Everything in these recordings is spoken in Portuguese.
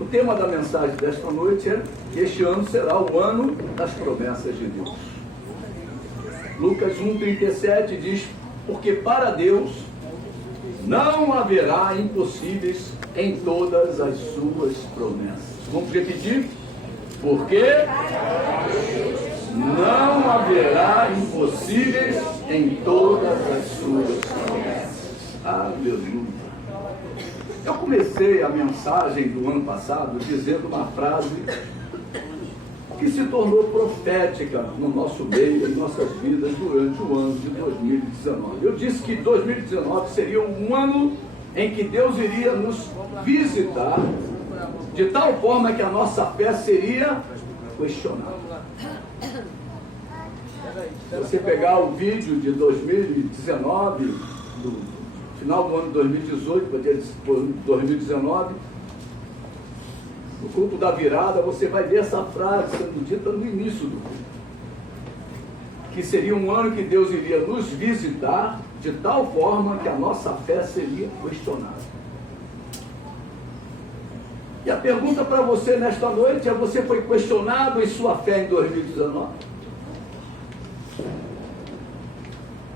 O tema da mensagem desta noite é que este ano será o ano das promessas de Deus. Lucas 1,37 diz: porque para Deus não haverá impossíveis em todas as suas promessas. Vamos repetir? Porque não haverá impossíveis em todas as suas promessas. Aleluia. Eu comecei a mensagem do ano passado dizendo uma frase que se tornou profética no nosso meio, em nossas vidas, durante o ano de 2019. Eu disse que 2019 seria um ano em que Deus iria nos visitar, de tal forma que a nossa fé seria questionada. Se você pegar o vídeo de 2019, do final do ano de 2018, para 2019, no culto da virada, você vai ver essa frase sendo dita no início do culto. Que seria um ano que Deus iria nos visitar de tal forma que a nossa fé seria questionada. E a pergunta para você nesta noite é: você foi questionado em sua fé em 2019?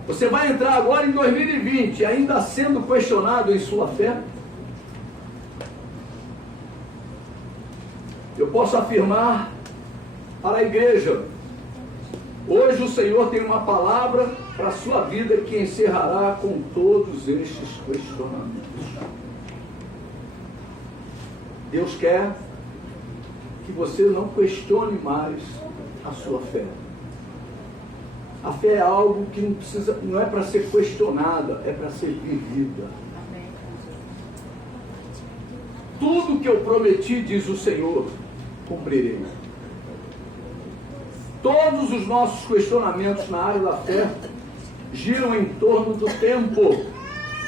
Você vai entrar agora em 2020 ainda sendo questionado em sua fé? Eu posso afirmar para a igreja: hoje o Senhor tem uma palavra para a sua vida que encerrará com todos estes questionamentos. Deus quer que você não questione mais a sua fé. A fé é algo que não é para ser questionada, é para ser vivida. Tudo que eu prometi, diz o Senhor, cumprirei. Todos os nossos questionamentos na área da fé giram em torno do tempo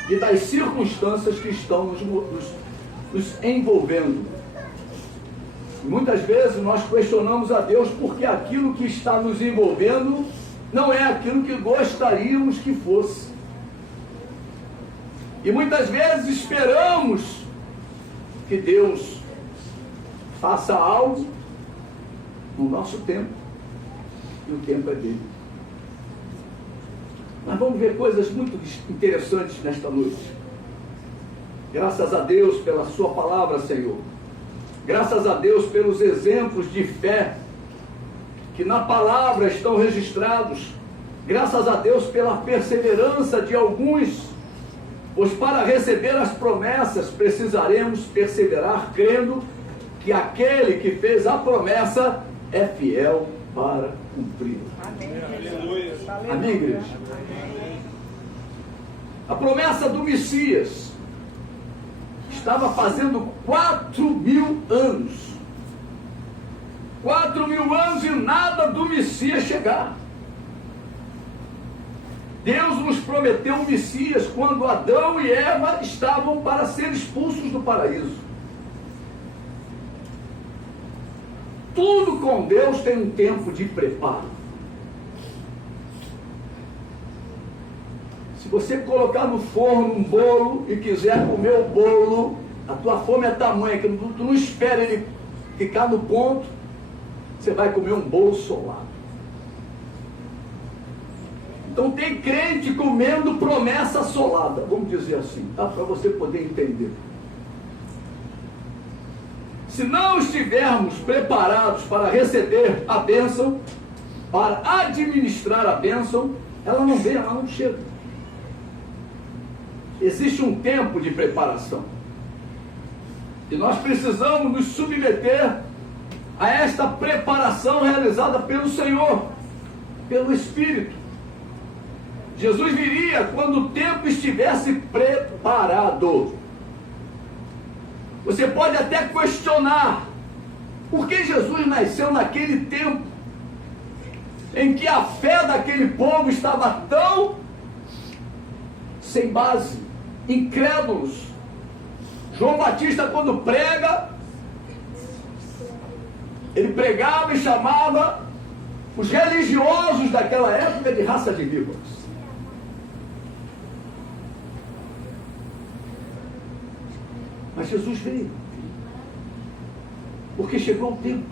e das circunstâncias que estão nos envolvendo. Muitas vezes nós questionamos a Deus porque aquilo que está nos envolvendo não é aquilo que gostaríamos que fosse. E muitas vezes esperamos que Deus faça algo no nosso tempo, e o tempo é dele. Mas vamos ver coisas muito interessantes nesta noite. Graças a Deus pela sua palavra, Senhor. Graças a Deus pelos exemplos de fé que na palavra estão registrados. Graças a Deus pela perseverança de alguns, pois para receber as promessas precisaremos perseverar crendo que aquele que fez a promessa é fiel para cumpri-la. Amém. Amém, igreja? A promessa do Messias estava fazendo 4.000 anos. 4.000 anos e nada do Messias chegar. Deus nos prometeu o Messias quando Adão e Eva estavam para ser expulsos do paraíso. Tudo com Deus tem um tempo de preparo. Se você colocar no forno um bolo e quiser comer o bolo, a tua fome é tamanha que tu não espera ele ficar no ponto, você vai comer um bolo solado. Então tem crente comendo promessa solada, vamos dizer assim, tá? Para você poder entender. Se não estivermos preparados para receber a bênção, para administrar a bênção, ela não vem, ela não chega. Existe um tempo de preparação. E nós precisamos nos submeter a esta preparação realizada pelo Senhor, pelo Espírito. Jesus viria quando o tempo estivesse preparado. Você pode até questionar por que Jesus nasceu naquele tempo em que a fé daquele povo estava tão sem base, incrédulos. João Batista, quando prega, ele pregava e chamava os religiosos daquela época de raça de víboras. Mas Jesus veio. Porque chegou o tempo.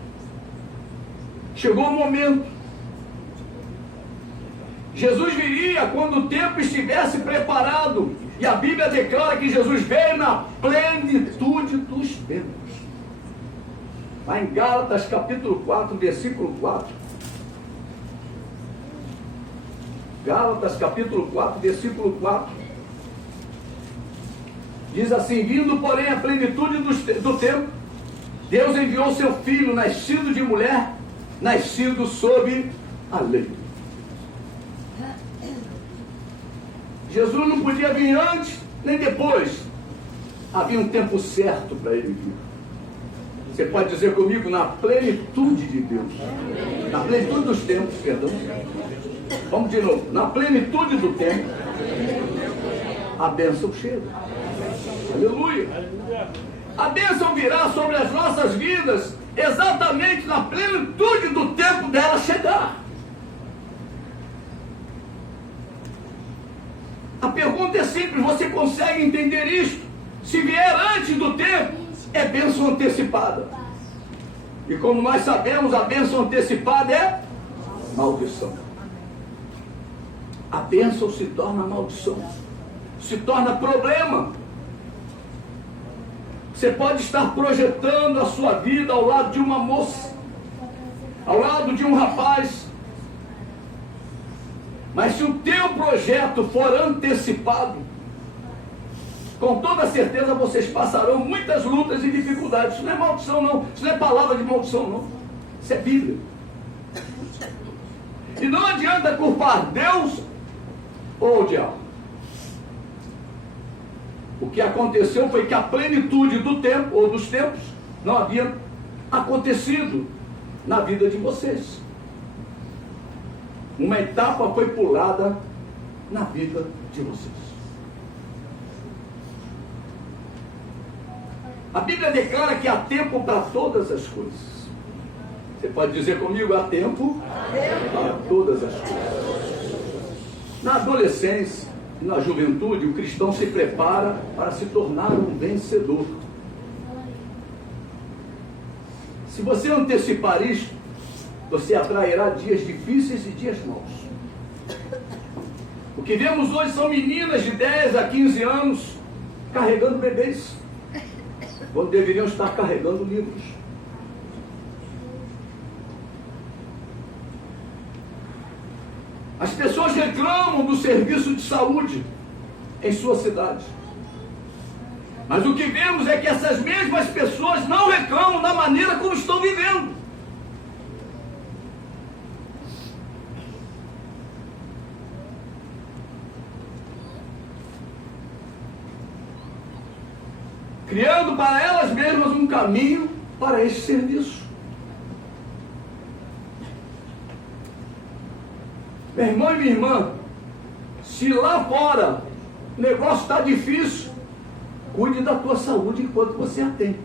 Chegou o momento. Jesus viria quando o tempo estivesse preparado. E a Bíblia declara que Jesus veio na plenitude dos tempos. Lá em Gálatas capítulo 4, versículo 4. Gálatas capítulo 4, versículo 4. Diz assim: vindo porém a plenitude do tempo, Deus enviou seu Filho, nascido de mulher, nascido sob a lei. Jesus não podia vir antes nem depois. Havia um tempo certo para ele vir. Você pode dizer comigo, na plenitude de Deus. Na plenitude dos tempos, perdão. Vamos de novo. Na plenitude do tempo, a bênção chega. Aleluia. A bênção virá sobre as nossas vidas exatamente na plenitude do tempo dela chegar. A pergunta é simples, você consegue entender isto? Se vier antes do tempo, é bênção antecipada. E como nós sabemos, a bênção antecipada é maldição. A bênção se torna maldição, se torna problema. Você pode estar projetando a sua vida ao lado de uma moça, ao lado de um rapaz, mas se o teu projeto for antecipado, com toda certeza vocês passarão muitas lutas e dificuldades. Isso não é maldição não, isso não é palavra de maldição não, isso é Bíblia. E não adianta culpar Deus ou o diabo. O que aconteceu foi que a plenitude do tempo, ou dos tempos, não havia acontecido na vida de vocês. Uma etapa foi pulada na vida de vocês. A Bíblia declara que há tempo para todas as coisas. Você pode dizer comigo, há tempo para todas as coisas. Na adolescência, na juventude, o cristão se prepara para se tornar um vencedor. Se você antecipar isto, você atrairá dias difíceis e dias maus. O que vemos hoje são meninas de 10 a 15 anos carregando bebês, quando deveriam estar carregando livros. As pessoas reclamam do serviço de saúde em sua cidade. Mas o que vemos é que essas mesmas pessoas não reclamam da maneira como estão vivendo. Criando para elas mesmas um caminho para esse serviço. Meu irmão e minha irmã, se lá fora o negócio está difícil, cuide da tua saúde enquanto você a tem.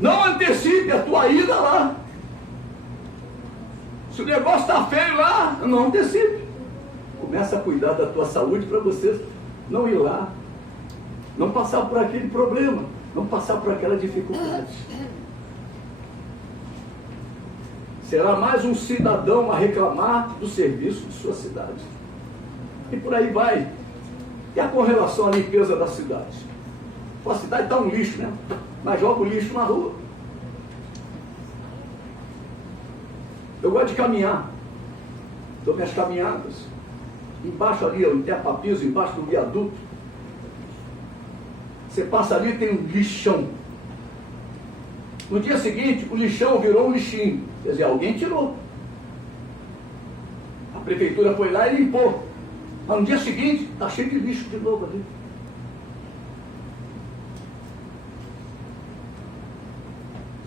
Não antecipe a tua ida lá. Se o negócio está feio lá, não antecipe. Começa a cuidar da tua saúde para você não ir lá, não passar por aquele problema, não passar por aquela dificuldade. Será mais um cidadão a reclamar do serviço de sua cidade. E por aí vai. E com relação à limpeza da cidade? A cidade está um lixo, né? Mas joga o lixo na rua. Eu gosto de caminhar. Dou minhas caminhadas. Embaixo ali, em Tepapiso, embaixo do viaduto. Você passa ali e tem um lixão. No dia seguinte, o lixão virou um lixinho. Quer dizer, alguém tirou. A prefeitura foi lá e limpou. Mas no dia seguinte, está cheio de lixo de novo ali.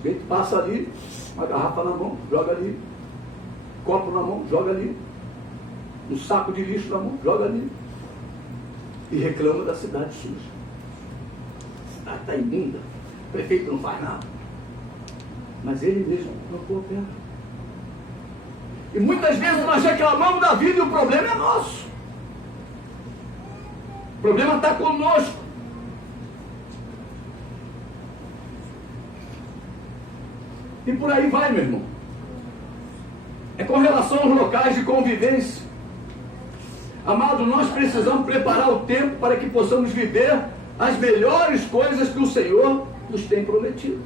A gente passa ali, uma garrafa na mão, joga ali. Copo na mão, joga ali. Um saco de lixo na mão, joga ali. E reclama da cidade suja. A cidade está imunda. O prefeito não faz nada. Mas ele mesmo não coopera. E muitas vezes nós reclamamos da vida e o problema é nosso. O problema está conosco. E por aí vai, meu irmão. É com relação aos locais de convivência. Amado, nós precisamos preparar o tempo para que possamos viver as melhores coisas que o Senhor nos tem prometido.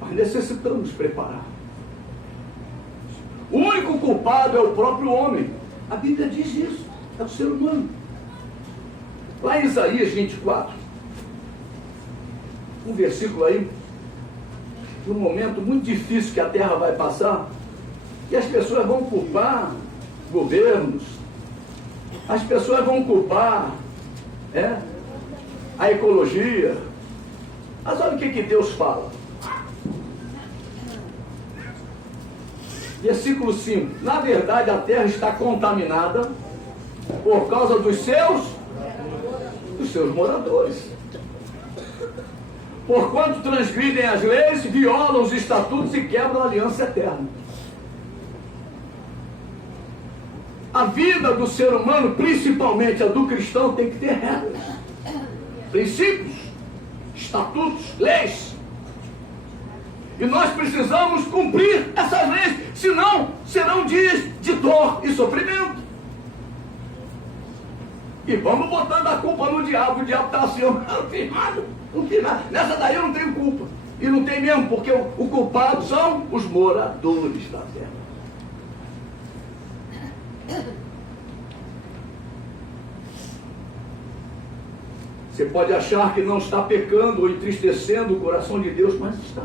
Nós necessitamos preparar. O único culpado é o próprio homem. A Bíblia diz isso. É o ser humano. Lá em Isaías 24, um versículo aí, de um momento muito difícil que a terra vai passar, e as pessoas vão culpar governos, as pessoas vão culpar a ecologia. Mas olha o que Deus fala. Versículo 5. Na verdade, a terra está contaminada por causa dos seus moradores. Porquanto transgridem as leis, violam os estatutos e quebram a aliança eterna. A vida do ser humano, principalmente a do cristão, tem que ter regras, princípios, estatutos, leis. E nós precisamos cumprir essas leis, senão serão dias de dor e sofrimento. E vamos botando a culpa no diabo. O diabo está assim, eu não fiz nada, não fiz nada. Nessa daí eu não tenho culpa. E não tem mesmo, porque o culpado são os moradores da terra. Você pode achar que não está pecando ou entristecendo o coração de Deus, mas está.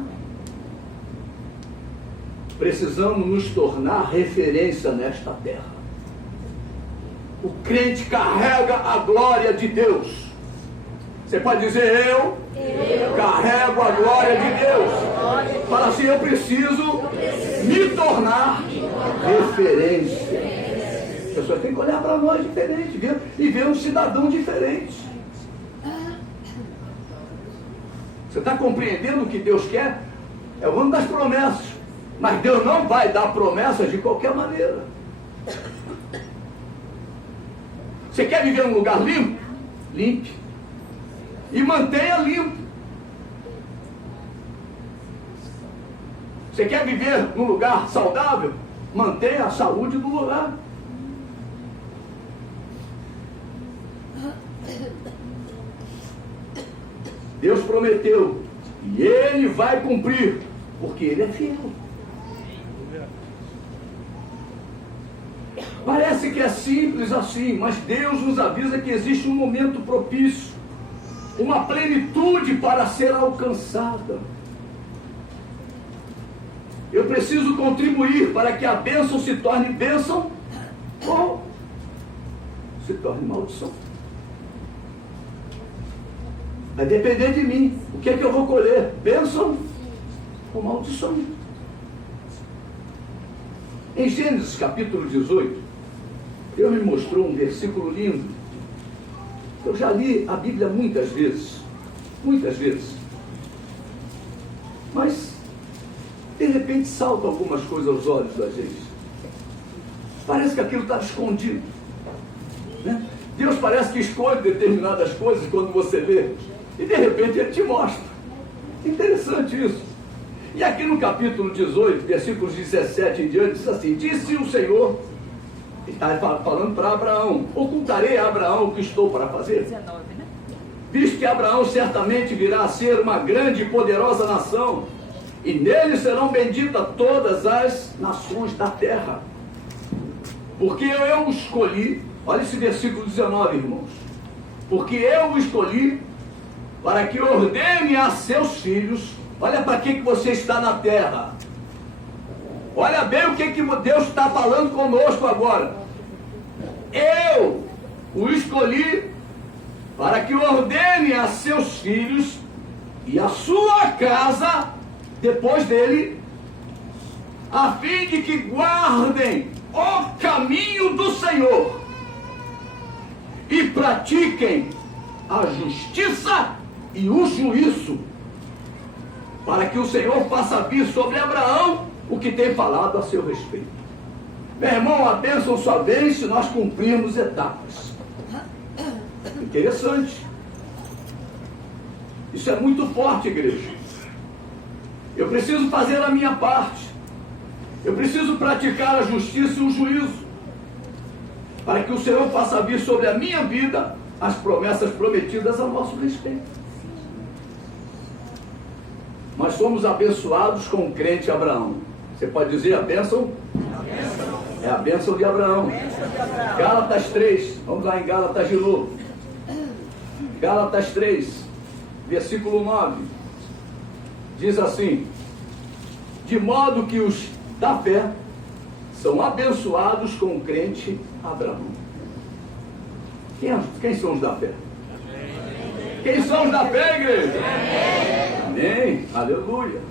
Precisamos nos tornar referência nesta terra. O crente carrega a glória de Deus. Você pode dizer, eu carrego a glória de Deus. Fala assim, eu preciso me tornar referência. As pessoas têm que olhar para nós diferente, e ver um cidadão diferente. Você está compreendendo o que Deus quer? É o ano das promessas. Mas Deus não vai dar promessas de qualquer maneira. Você quer viver num lugar limpo? Limpe. E mantenha limpo. Você quer viver num lugar saudável? Mantenha a saúde do lugar. Deus prometeu. E Ele vai cumprir. Porque Ele é fiel. Parece que é simples assim, mas Deus nos avisa que existe um momento propício, uma plenitude para ser alcançada. Eu preciso contribuir para que a bênção se torne bênção ou se torne maldição. Vai depender de mim. O que é que eu vou colher? Bênção ou maldição? Em Gênesis capítulo 18, Deus me mostrou um versículo lindo. Eu já li a Bíblia muitas vezes. Mas, de repente, saltam algumas coisas aos olhos da gente. Parece que aquilo está escondido. Né? Deus parece que esconde determinadas coisas quando você lê. E, de repente, Ele te mostra. Interessante isso. E aqui no capítulo 18, versículos 17 em diante, diz assim: disse o Senhor, está falando para Abraão, ocultarei a Abraão o que estou para fazer? 19, né? Visto que Abraão certamente virá a ser uma grande e poderosa nação, e nele serão benditas todas as nações da terra. Porque eu o escolhi, olha esse versículo 19, irmãos, porque eu o escolhi para que ordene a seus filhos. Olha para que você está na terra. Olha bem o que Deus está falando conosco agora. Eu o escolhi para que ordene a seus filhos e a sua casa depois dele, a fim de que guardem o caminho do Senhor e pratiquem a justiça e o juízo, para que o Senhor faça vir sobre Abraão o que tem falado a seu respeito. Meu irmão, a bênção só vem se nós cumprirmos etapas. Interessante. Isso é muito forte, igreja. Eu preciso fazer a minha parte. Eu preciso praticar a justiça e o juízo, para que o Senhor faça vir sobre a minha vida as promessas prometidas a nosso respeito. Nós somos abençoados com o crente Abraão. Você pode dizer a bênção? É a bênção de Abraão. Gálatas 3, vamos lá em Gálatas de novo. Gálatas 3, versículo 9, diz assim: de modo que os da fé são abençoados com o crente Abraão. Quem são os da fé? Quem são os da fé, igreja? Amém. Aleluia.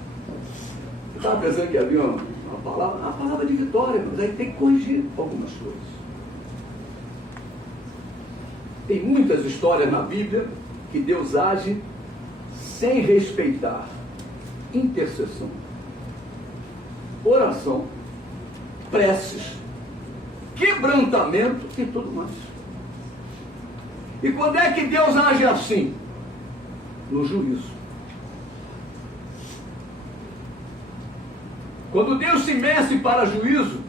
Eu estava pensando que havia uma palavra de vitória, mas aí tem que corrigir algumas coisas. Tem muitas histórias na Bíblia que Deus age sem respeitar intercessão, oração, preces, quebrantamento e tudo mais. E quando é que Deus age assim? No juízo. Quando Deus se mexe para juízo,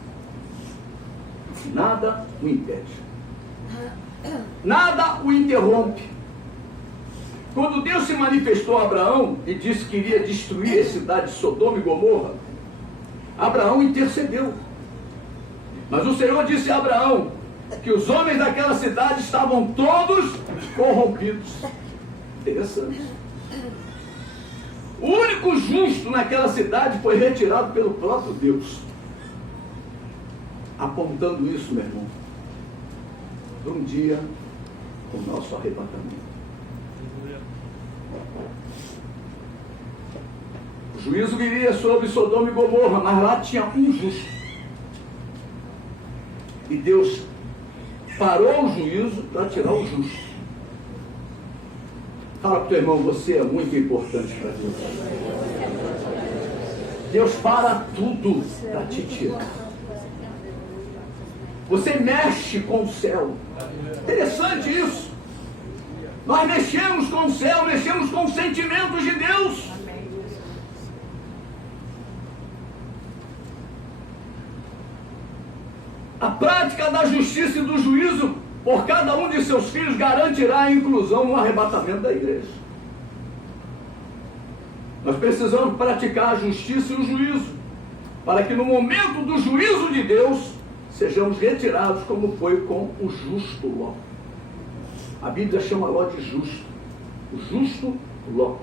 nada o impede, nada o interrompe. Quando Deus se manifestou a Abraão e disse que iria destruir a cidade de Sodoma e Gomorra, Abraão intercedeu. Mas o Senhor disse a Abraão que os homens daquela cidade estavam todos corrompidos. Interessante. O único justo naquela cidade foi retirado pelo próprio Deus. Apontando isso, meu irmão, para um dia o nosso arrebatamento. O juízo viria sobre Sodoma e Gomorra, mas lá tinha um justo. E Deus parou o juízo para tirar o justo. Fala para o teu irmão, você é muito importante para Deus. Deus para tudo para te tirar. Você mexe com o céu. Interessante isso. Nós mexemos com o céu, mexemos com os sentimentos de Deus. A prática da justiça e do juízo por cada um de seus filhos garantirá a inclusão no arrebatamento da igreja. Nós precisamos praticar a justiça e o juízo, para que no momento do juízo de Deus, sejamos retirados como foi com o justo Ló. A Bíblia chama Ló de justo. O justo Ló.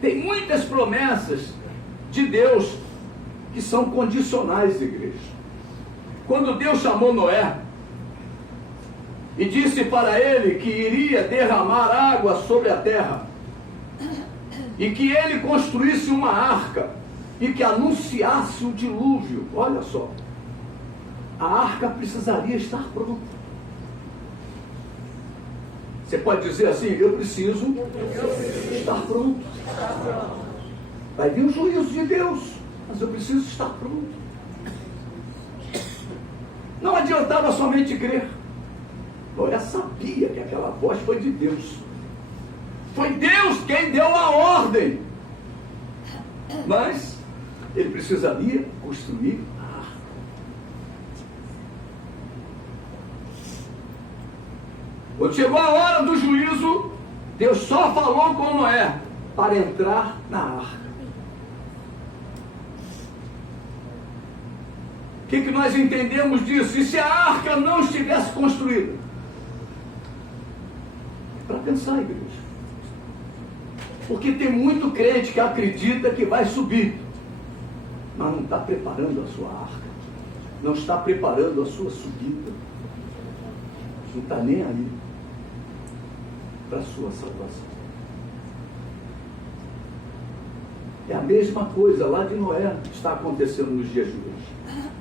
Tem muitas promessas de Deus que são condicionais, igreja. Quando Deus chamou Noé e disse para ele que iria derramar água sobre a terra e que ele construísse uma arca e que anunciasse o dilúvio, olha só, a arca precisaria estar pronta. Você pode dizer assim: eu preciso estar pronto. Vai vir o juízo de Deus, mas eu preciso estar pronto. Não adiantava somente crer. Noé sabia que aquela voz foi de Deus. Foi Deus quem deu a ordem. Mas ele precisaria construir a arca. Quando chegou a hora do juízo, Deus só falou com Noé para entrar na arca. O que nós entendemos disso? E se a arca não estivesse construída? Para pensar, igreja. Porque tem muito crente que acredita que vai subir, mas não está preparando a sua arca, não está preparando a sua subida, não está nem aí para a sua salvação. É a mesma coisa lá de Noé está acontecendo nos dias de hoje.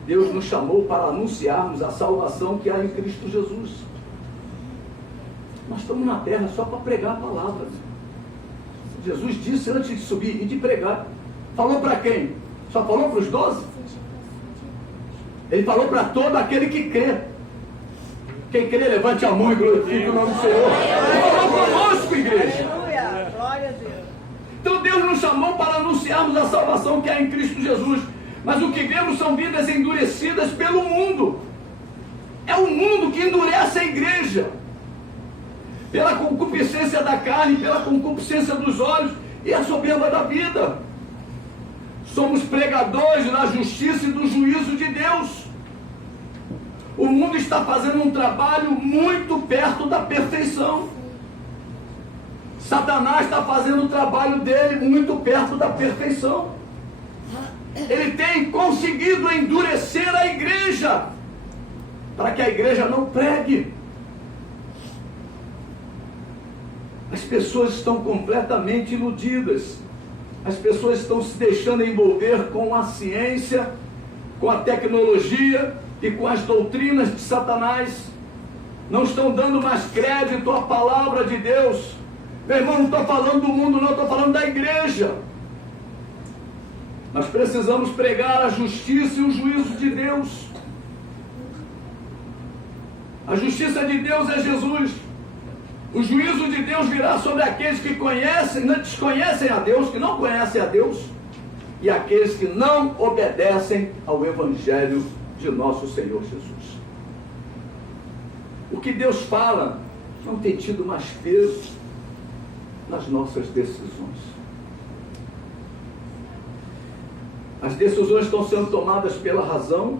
Deus nos chamou para anunciarmos a salvação que há em Cristo Jesus. Nós estamos na terra só para pregar a palavra. Jesus disse antes de subir e de pregar. Falou para quem? Só falou para os 12? Ele falou para todo aquele que crê. Quem crê, levante a mão e glorifique o nome do Senhor. Ele falou conosco, igreja. Aleluia, glória a Deus. Então Deus nos chamou para anunciarmos a salvação que há em Cristo Jesus. Mas o que vemos são vidas endurecidas pelo mundo. É o mundo que endurece a igreja. Pela concupiscência da carne, pela concupiscência dos olhos e a soberba da vida. Somos pregadores da justiça e do juízo de Deus. O mundo está fazendo um trabalho muito perto da perfeição. Satanás está fazendo o trabalho dele muito perto da perfeição. Ele tem conseguido endurecer a igreja, para que a igreja não pregue. As pessoas estão completamente iludidas. As pessoas estão se deixando envolver com a ciência, com a tecnologia e com as doutrinas de Satanás. Não estão dando mais crédito à palavra de Deus. Meu irmão, não estou falando do mundo, não, estou falando da igreja. Nós precisamos pregar a justiça e o juízo de Deus. A justiça de Deus é Jesus. O juízo de Deus virá sobre aqueles que conhecem, desconhecem a Deus, que não conhecem a Deus, e aqueles que não obedecem ao Evangelho de nosso Senhor Jesus. O que Deus fala não tem tido mais peso nas nossas decisões. As decisões estão sendo tomadas pela razão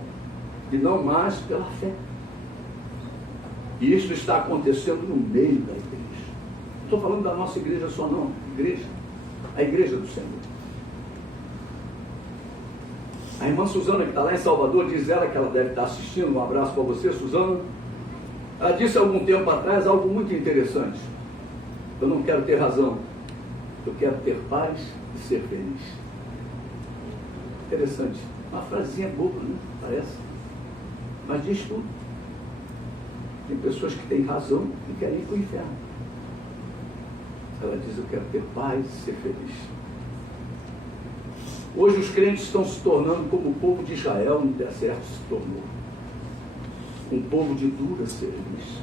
e não mais pela fé. E isso está acontecendo no meio da igreja. Não estou falando da nossa igreja só não, a igreja do Senhor. A irmã Suzana, que está lá em Salvador, diz ela que ela deve estar assistindo. Um abraço para você, Suzana. Ela disse há algum tempo atrás algo muito interessante. Eu não quero ter razão, eu quero ter paz e ser feliz. Interessante. Uma frasezinha boba, né? Parece. Mas diz tudo. Tem pessoas que têm razão e querem ir para o inferno. Ela diz, eu quero ter paz e ser feliz. Hoje os crentes estão se tornando como o povo de Israel no deserto se tornou. Um povo de dura cerviz.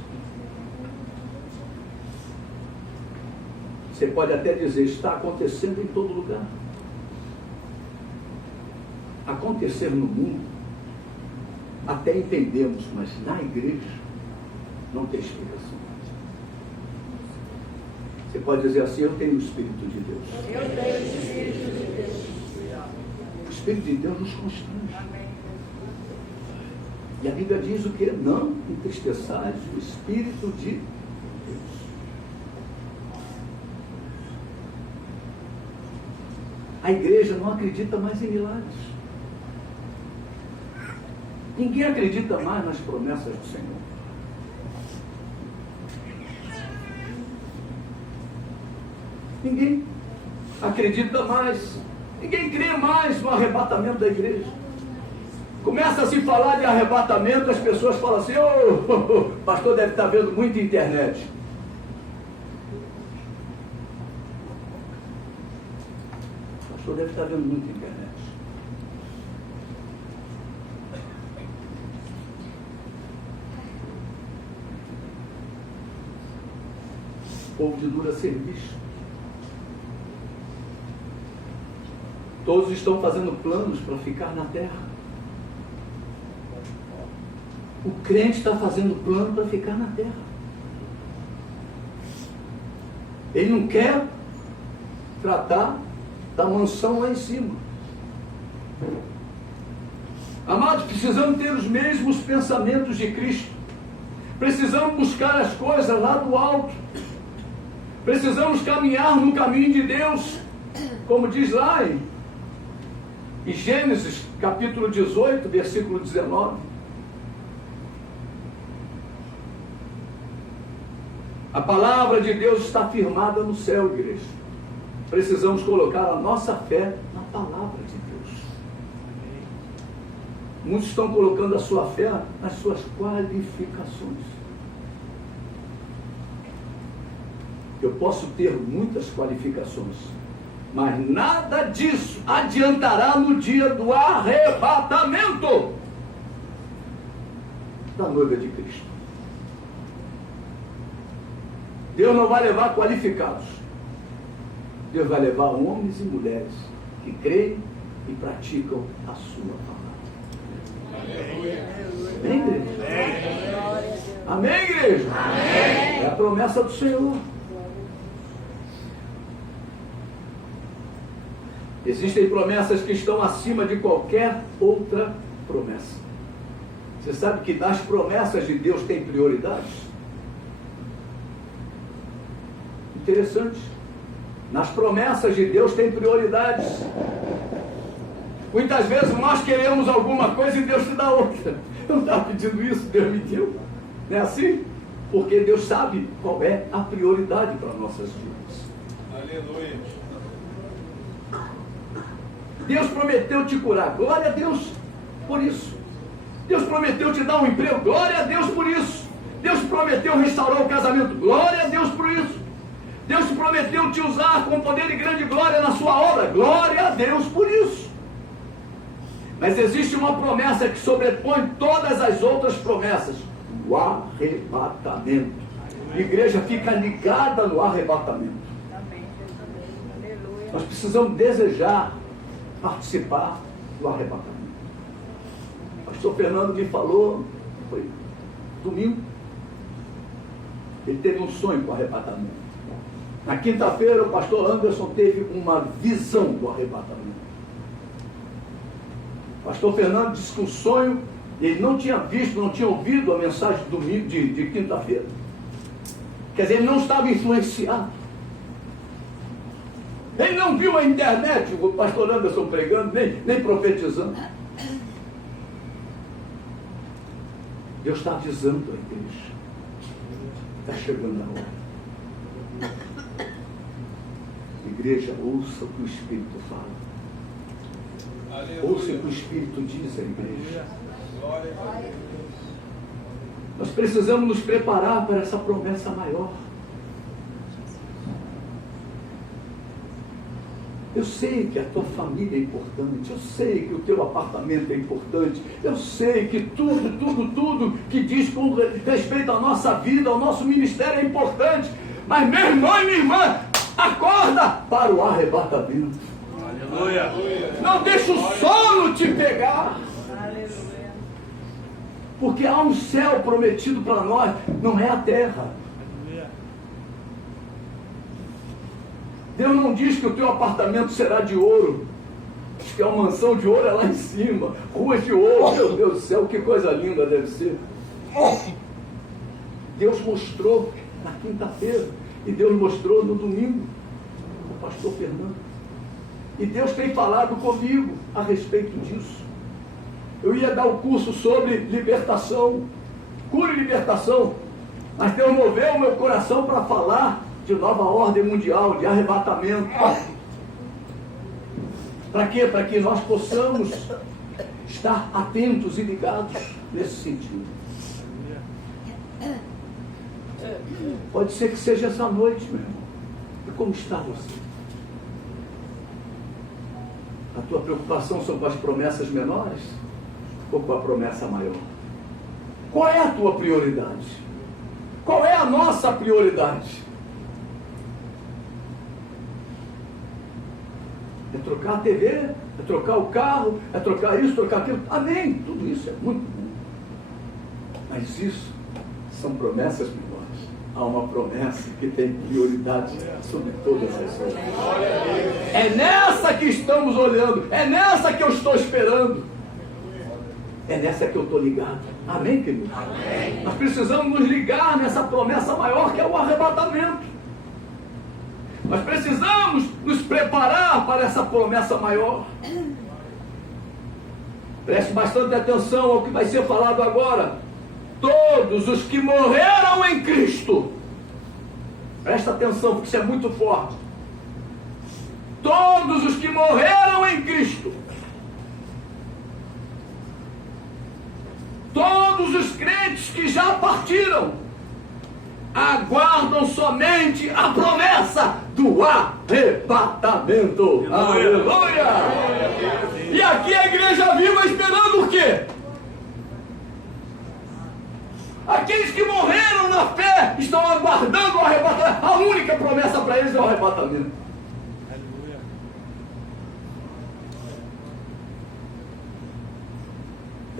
Você pode até dizer, está acontecendo em todo lugar. Acontecer no mundo, até entendemos, mas na igreja não tem explicação. Você pode dizer assim, eu tenho o Espírito de Deus. Eu tenho o Espírito de Deus. O Espírito de Deus nos constrange. E a Bíblia diz o que? Não entristeçais o Espírito de Deus. A igreja não acredita mais em milagres. Ninguém acredita mais nas promessas do Senhor. Ninguém acredita mais. Ninguém crê mais no arrebatamento da igreja. Começa a se falar de arrebatamento, as pessoas falam assim, o pastor deve estar vendo muita internet. O pastor deve estar vendo muita internet. Povo de dura serviço. Todos estão fazendo planos para ficar na terra. O crente está fazendo plano para ficar na terra. Ele não quer tratar da mansão lá em cima. Amados, precisamos ter os mesmos pensamentos de Cristo. Precisamos buscar as coisas lá do alto. Precisamos caminhar no caminho de Deus, como diz lá em Gênesis capítulo 18, versículo 19. A palavra de Deus está firmada no céu, igreja. Precisamos colocar a nossa fé na palavra de Deus. Muitos estão colocando a sua fé nas suas qualificações. Eu posso ter muitas qualificações, mas nada disso adiantará no dia do arrebatamento da noiva de Cristo. Deus não vai levar qualificados. Deus vai levar homens e mulheres que creem e praticam a sua palavra. Amém, igreja? Amém, igreja? É a promessa do Senhor. Existem promessas que estão acima de qualquer outra promessa. Você sabe que nas promessas de Deus tem prioridades? Interessante. Nas promessas de Deus tem prioridades. Muitas vezes nós queremos alguma coisa e Deus te dá outra. Eu não estava pedindo isso, Deus me deu. Não é assim? Porque Deus sabe qual é a prioridade para nossas vidas. Aleluia. Deus prometeu te curar. Glória a Deus por isso. Deus prometeu te dar um emprego. Glória a Deus por isso. Deus prometeu restaurar o casamento. Glória a Deus por isso. Deus prometeu te usar com poder e grande glória na sua obra. Glória a Deus por isso. Mas existe uma promessa que sobrepõe todas as outras promessas. O arrebatamento. A igreja fica ligada no arrebatamento. Nós precisamos desejar participar do arrebatamento. O pastor Fernando me falou, foi domingo, ele teve um sonho com o arrebatamento. Na quinta-feira o pastor Anderson teve uma visão do arrebatamento. O pastor Fernando disse que o sonho, ele não tinha visto, não tinha ouvido a mensagem de domingo, de quinta-feira. Quer dizer, ele não estava influenciado. Ele não viu a internet, o pastor Anderson pregando, nem profetizando. Deus está avisando a igreja. Está chegando a hora. Igreja, ouça o que o Espírito fala. Aleluia. Ouça o que o Espírito diz à igreja. Glória a Deus. Nós precisamos nos preparar para essa promessa maior. Eu sei que a tua família é importante, eu sei que o teu apartamento é importante, eu sei que tudo que diz com respeito à nossa vida, ao nosso ministério é importante, mas meu irmão e minha irmã, acorda para o arrebatamento. Aleluia. Não deixa o sono te pegar. Aleluia. Porque há um céu prometido para nós, não é a terra. Deus não diz que o teu apartamento será de ouro. Diz que a mansão de ouro é lá em cima. Ruas de ouro, meu Deus do céu, que coisa linda deve ser. Deus mostrou na quinta-feira. E Deus mostrou no domingo. O pastor Fernando. E Deus tem falado comigo a respeito disso. Eu ia dar o curso sobre libertação. Cura e libertação. Mas Deus moveu o meu coração para falar de nova ordem mundial, de arrebatamento. Para quê? Para que nós possamos estar atentos e ligados nesse sentido. Pode ser que seja essa noite, meu irmão. E como está você? A tua preocupação são com as promessas menores ou com a promessa maior? Qual é a tua prioridade? Qual é a nossa prioridade? É trocar a TV, é trocar o carro, é trocar isso, trocar aquilo. Amém, tudo isso é muito bom. Mas isso são promessas menores. Há uma promessa que tem prioridade sobre todas as outras. É nessa que estamos olhando, é nessa que eu estou esperando. É nessa que eu estou ligado. Amém, querido? Amém. Nós precisamos nos ligar nessa promessa maior que é o arrebatamento. Nós precisamos nos preparar para essa promessa maior. Preste bastante atenção ao que vai ser falado agora. Todos os que morreram em Cristo. Presta atenção, porque isso é muito forte. Todos os que morreram em Cristo. Todos os crentes que já partiram aguardam somente a promessa do arrebatamento. Aleluia! E aqui a igreja viva esperando o quê? Aqueles que morreram na fé estão aguardando o arrebatamento. A única promessa para eles é o arrebatamento.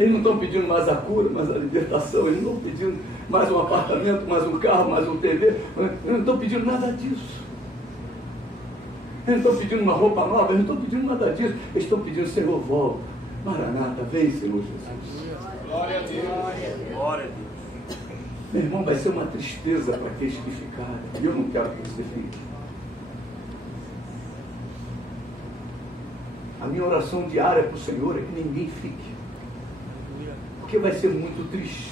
Eles não estão pedindo mais a cura, mais a libertação, eles não estão pedindo mais um apartamento, mais um carro, mais um TV, eles não estão pedindo nada disso. Eles não estão pedindo uma roupa nova, eles não estão pedindo nada disso. Eles estão pedindo, Senhor, volta. Maranata, vem, Senhor Jesus. Glória a Deus. Glória a Deus. Meu irmão, vai ser uma tristeza para aqueles que ficarem. E eu não quero que você fique. A minha oração diária para o Senhor é que ninguém fique. Porque vai ser muito triste.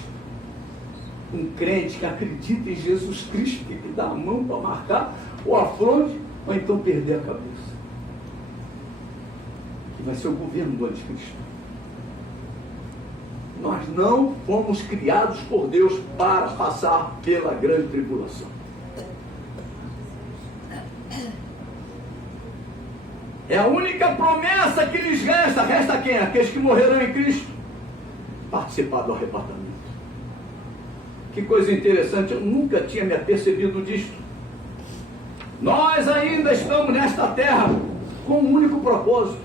Um crente que acredita em Jesus Cristo, que dá a mão para marcar o afronte, ou então perder a cabeça. Que vai ser o governo do anticristo. Nós não fomos criados por Deus para passar pela grande tribulação. É a única promessa que lhes resta. Resta quem? Aqueles que morreram em Cristo. Participar do arrebatamento. Que coisa interessante, eu nunca tinha me apercebido disto. Nós ainda estamos nesta terra com um único propósito: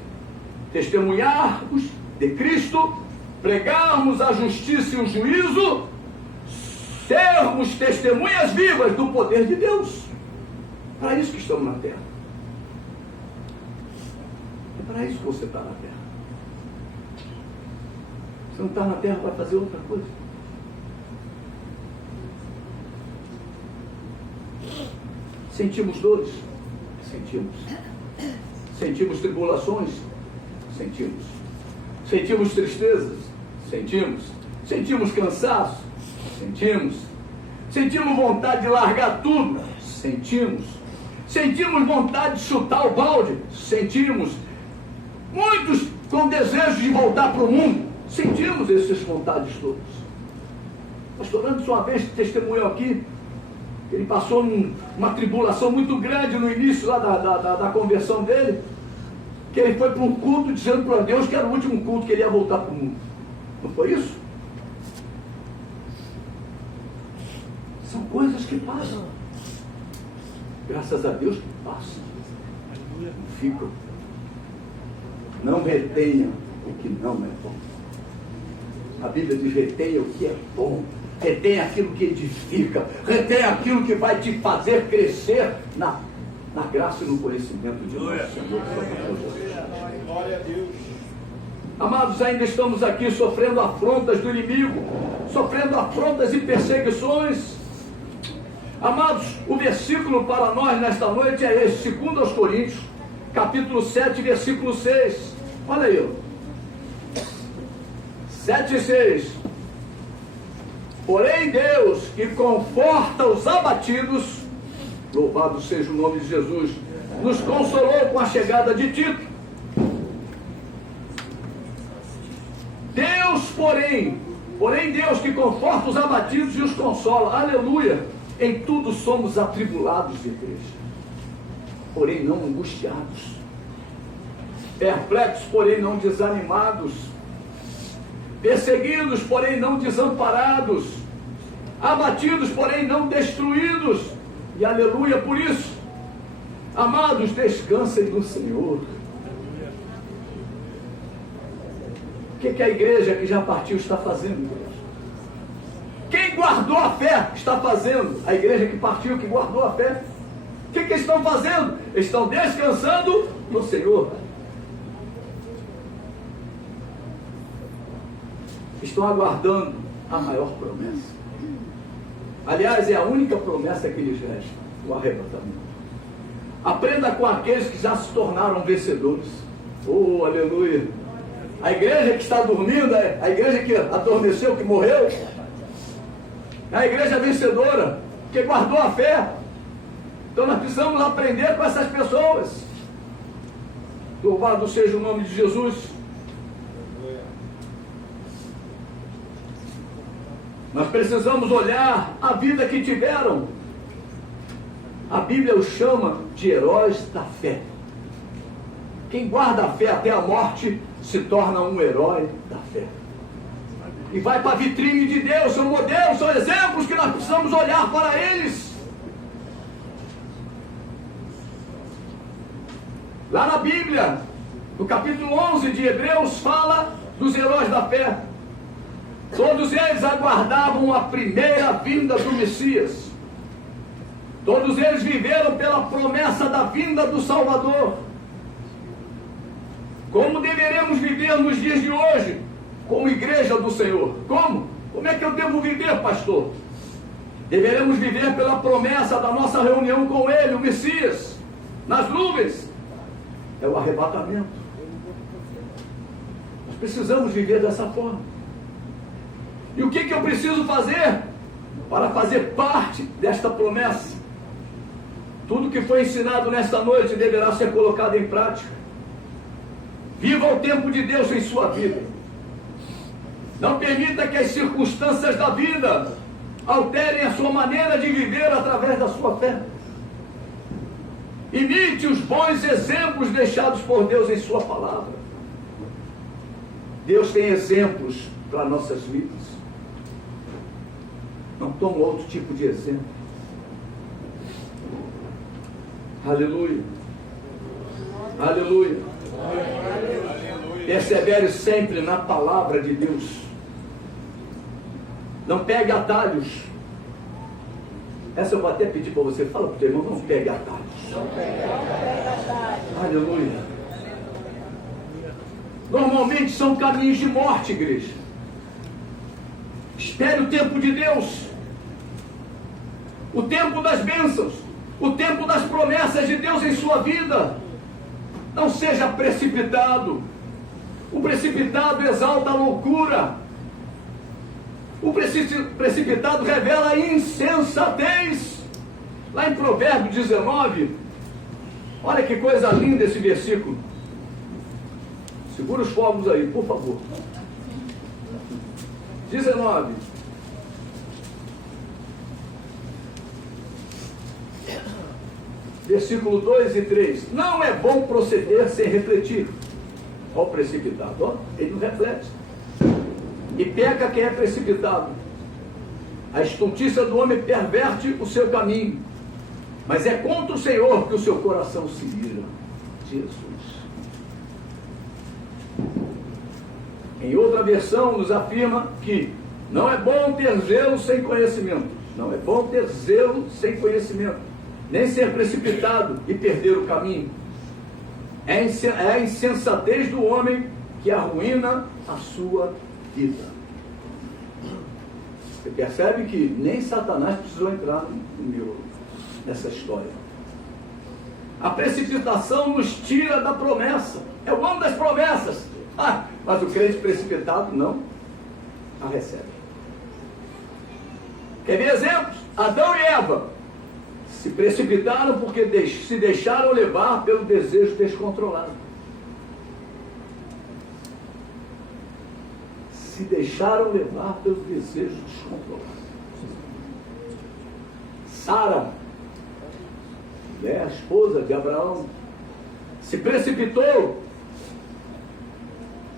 testemunharmos de Cristo, pregarmos a justiça e o juízo, sermos testemunhas vivas do poder de Deus. Para isso que estamos na terra. É para isso que você está na terra. Você não está na terra para fazer outra coisa. Sentimos dores? Sentimos. Sentimos tribulações? Sentimos. Sentimos tristezas? Sentimos. Sentimos cansaço? Sentimos. Sentimos vontade de largar tudo? Sentimos. Sentimos vontade de chutar o balde? Sentimos. Muitos com desejo de voltar para o mundo? Sentimos essas vontades todas. Pastor Anderson uma vez testemunhou aqui, ele passou numa tribulação muito grande no início lá da conversão dele, que ele foi para um culto dizendo para Deus que era o último culto, que ele ia voltar para o mundo. Não foi isso? São coisas que passam. Graças a Deus que passam. Não ficam. Não retenha o que não é bom. A Bíblia diz: retenha o que é bom. Retenha aquilo que edifica. Retenha aquilo que vai te fazer crescer na graça e no conhecimento de nosso Senhor. Glória a Deus. Amados, ainda estamos aqui sofrendo afrontas do inimigo, sofrendo afrontas e perseguições. Amados, o versículo para nós nesta noite é esse, 2 aos Coríntios, capítulo 7, versículo 6. Olha aí, 7 e 6. Porém Deus, que conforta os abatidos, louvado seja o nome de Jesus, nos consolou com a chegada de Tito. Deus, porém Deus que conforta os abatidos e os consola. Aleluia! Em tudo somos atribulados, igreja, porém não angustiados, perplexos, porém não desanimados, perseguidos, porém não desamparados, abatidos, porém não destruídos. E aleluia por isso. Amados, descansem no Senhor. O que a igreja que já partiu está fazendo, igreja? Quem guardou a fé está fazendo. A igreja que partiu, que guardou a fé, o que eles estão fazendo? Estão descansando no Senhor. Estão aguardando a maior promessa. Aliás, é a única promessa que lhes resta: o arrebatamento. Aprenda com aqueles que já se tornaram vencedores. Oh, aleluia! A igreja que está dormindo, a igreja que adormeceu, que morreu, é a igreja vencedora, que guardou a fé. Então nós precisamos aprender com essas pessoas. Louvado seja o nome de Jesus. Nós precisamos olhar a vida que tiveram. A Bíblia os chama de heróis da fé. Quem guarda a fé até a morte se torna um herói da fé. E vai para a vitrine de Deus, são modelos, são exemplos que nós precisamos olhar para eles. Lá na Bíblia, no capítulo 11 de Hebreus, fala dos heróis da fé. Todos eles aguardavam a primeira vinda do Messias. Todos eles viveram pela promessa da vinda do Salvador. Como deveremos viver nos dias de hoje, como igreja do Senhor? Como? Como é que eu devo viver, pastor? Deveremos viver pela promessa da nossa reunião com Ele, o Messias, nas nuvens. É o arrebatamento. Nós precisamos viver dessa forma. E o que eu preciso fazer para fazer parte desta promessa? Tudo que foi ensinado nesta noite deverá ser colocado em prática. Viva o tempo de Deus em sua vida. Não permita que as circunstâncias da vida alterem a sua maneira de viver através da sua fé. Imite os bons exemplos deixados por Deus em sua palavra. Deus tem exemplos para nossas vidas. Não toma outro tipo de exemplo. Aleluia. Aleluia. Persevere sempre na palavra de Deus. Não pegue atalhos. Essa eu vou até pedir para você. Fala para o teu irmão, não pegue atalhos. Aleluia. Normalmente são caminhos de morte, igreja. Espere o tempo de Deus. O tempo das bênçãos. O tempo das promessas de Deus em sua vida. Não seja precipitado. O precipitado exalta a loucura. O precipitado revela a insensatez. Lá em Provérbios 19, olha que coisa linda esse versículo. Segura os fogos aí, por favor. 19. Versículo 2 e 3. Não é bom proceder sem refletir. Olha o precipitado, ó. Ele não reflete. E peca quem é precipitado. A estultícia do homem perverte o seu caminho. Mas é contra o Senhor que o seu coração se ira. Jesus. Em outra versão nos afirma que não é bom ter zelo sem conhecimento. Não é bom ter zelo sem conhecimento. Nem ser precipitado e perder o caminho. É a insensatez do homem que arruína a sua vida. Você percebe que nem Satanás precisou entrar nessa história. A precipitação nos tira da promessa. É o ano das promessas. Mas o crente precipitado não a recebe. Quer ver exemplos? Adão e Eva se precipitaram porque se deixaram levar pelo desejo descontrolado. Se deixaram levar pelo desejo descontrolado. Sara, a esposa de Abraão, se precipitou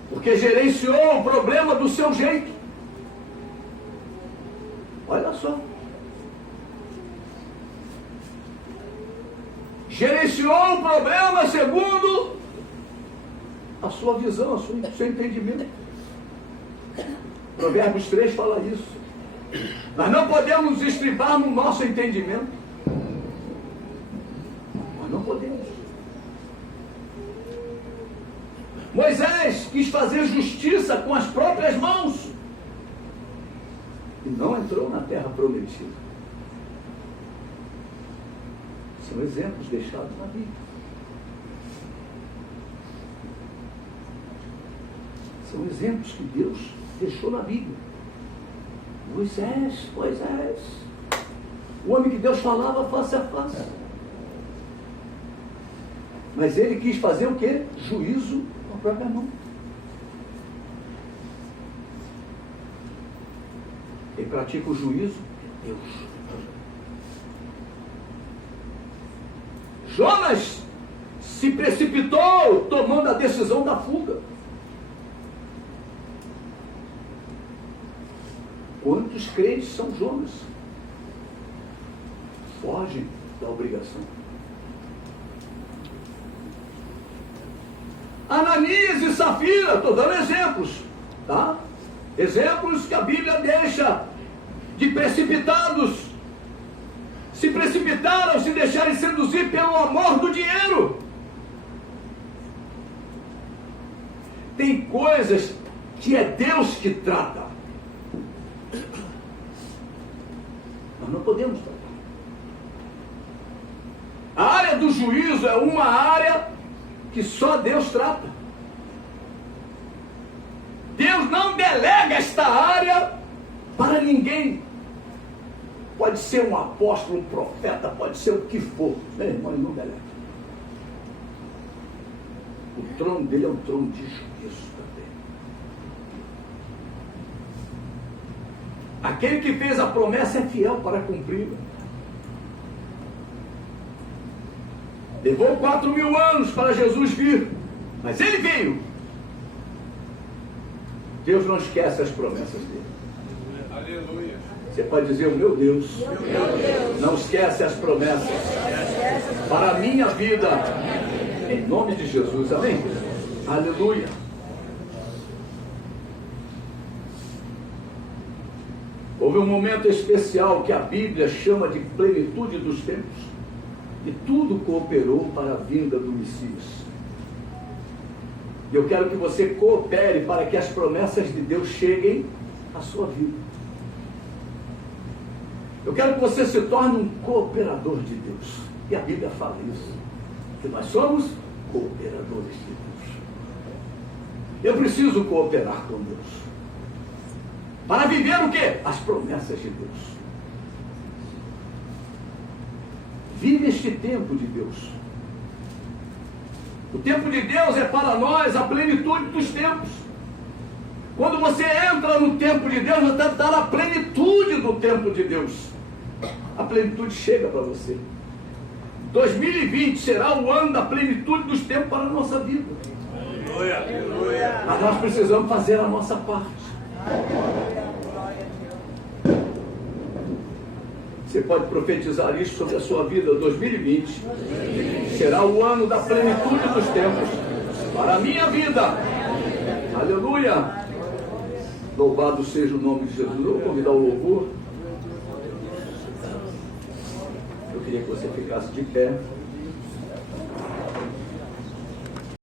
porque gerenciou o problema do seu jeito. Olha só. Gerenciou o problema segundo a sua visão, o seu entendimento. Provérbios 3 fala isso. Nós não podemos estribar no nosso entendimento. Nós não podemos. Moisés quis fazer justiça com as próprias mãos e não entrou na terra prometida. São exemplos deixados na Bíblia. São exemplos que Deus deixou na Bíblia. Moisés, o homem que Deus falava face a face. Mas ele quis fazer o quê? Juízo com a própria mão. Ele pratica o juízo de Deus. Jonas se precipitou tomando a decisão da fuga. Quantos crentes são Jonas? Fogem da obrigação. Ananias e Safira, estou dando exemplos, tá? Exemplos que a Bíblia deixa de precipitados. Se precipitaram, se deixarem seduzir pelo amor do dinheiro. Tem coisas que é Deus que trata. Nós não podemos tratar. A área do juízo é uma área que só Deus trata. Deus não delega esta área para ninguém. Pode ser um apóstolo, um profeta, pode ser o que for. Meu irmão, ele não delega. O trono dele é um trono de juízo também. Aquele que fez a promessa é fiel para cumpri-la. Levou 4.000 anos para Jesus vir, mas ele veio. Deus não esquece as promessas dele. Aleluia. Você pode dizer, o meu Deus não esquece as promessas para a minha vida. Em nome de Jesus, amém? Aleluia. Houve um momento especial que a Bíblia chama de plenitude dos tempos. E tudo cooperou para a vinda do Messias. E eu quero que você coopere para que as promessas de Deus cheguem à sua vida. Eu quero que você se torne um cooperador de Deus. E a Bíblia fala isso. Que nós somos cooperadores de Deus. Eu preciso cooperar com Deus. Para viver o quê? As promessas de Deus. Vive este tempo de Deus. O tempo de Deus é para nós a plenitude dos tempos. Quando você entra no tempo de Deus, você está na plenitude do tempo de Deus. A plenitude chega para você. 2020 será o ano da plenitude dos tempos para a nossa vida. Aleluia. Aleluia. Mas nós precisamos fazer a nossa parte. Você pode profetizar isso sobre a sua vida. 2020 será o ano da plenitude dos tempos para a minha vida. Aleluia. Louvado seja o nome de Jesus. Eu vou convidar o louvor. Eu queria que você ficasse de pé.